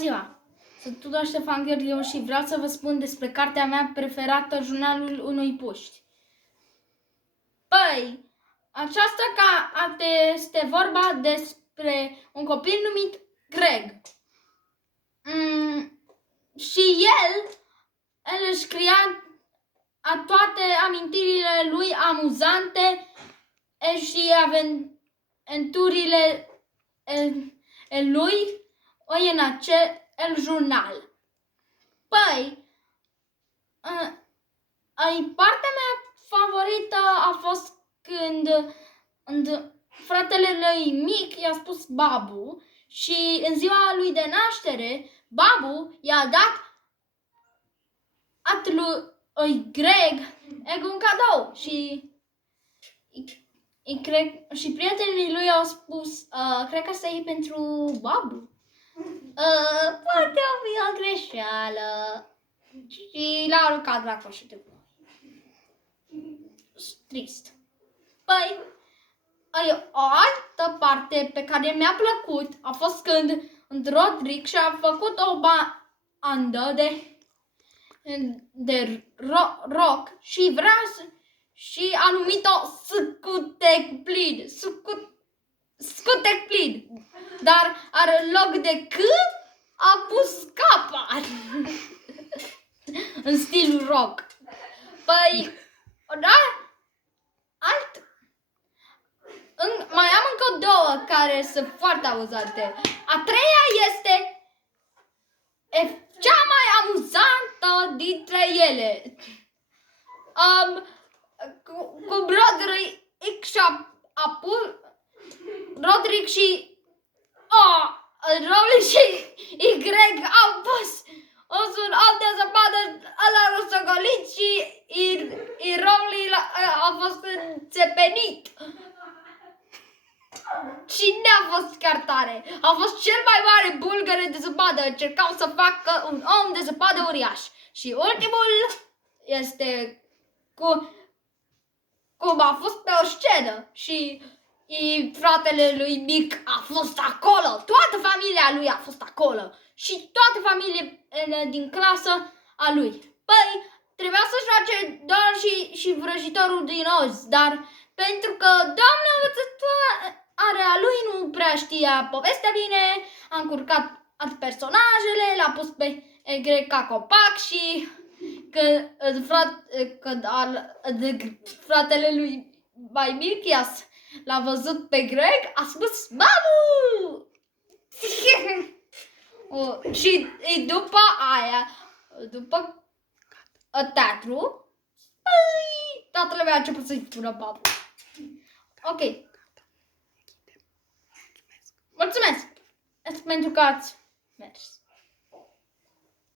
ziua! Sunt Tudor Ștefan Gheorghiu și vreau să vă spun despre cartea mea preferată, Jurnalul unui puști. Păi, această carte este vorba despre un copil numit Greg. Și el își scria toate amintirile lui amuzante și aventurile lui în acel jurnal. Păi, partea mea favorită a fost când fratele lui mic i-a spus Babu și în ziua lui de naștere Babu i-a dat lui Greg un cadou și prietenii lui au spus cred că asta e pentru Babu. Poate o fi o greșeală. Și l-a aruncat la coșul de gunoi. Trist. Păi, o altă parte pe care mi-a plăcut a fost când Rodric și-a făcut o bandă de rock și a numit-o Scutec Plin. Dar în loc de C a pus capa în stilul rock. Păi, mai am încă două care sunt foarte amuzante. A treia este cea mai amuzantă dintre ele. Cu Rodric și Greg au pus un om de zăpadă la rostogolit și Rowley a fost înțepenit. Și n-a fost chiar tare. A fost cel mai mare bulgăre de zăpadă. Încercau să facă un om de zăpadă uriaș. Și ultimul este cum a fost pe o scenă și fratele lui mic a fost acolo. Toată familia lui a fost acolo. Și toate familiile din clasă a lui. Păi, trebuia să joace doar și vrăjitorul din Oz, dar pentru că doamna învățătoarea lui nu prea știa povestea bine, a încurcat personajele, l-a pus pe Greg ca copac și când fratele lui mai mic l-a văzut pe Greg, a spus Babu! Și după aia, după teatru, toată lumea a început să-i spună Babu. Ok. Mulțumesc pentru că ați mers.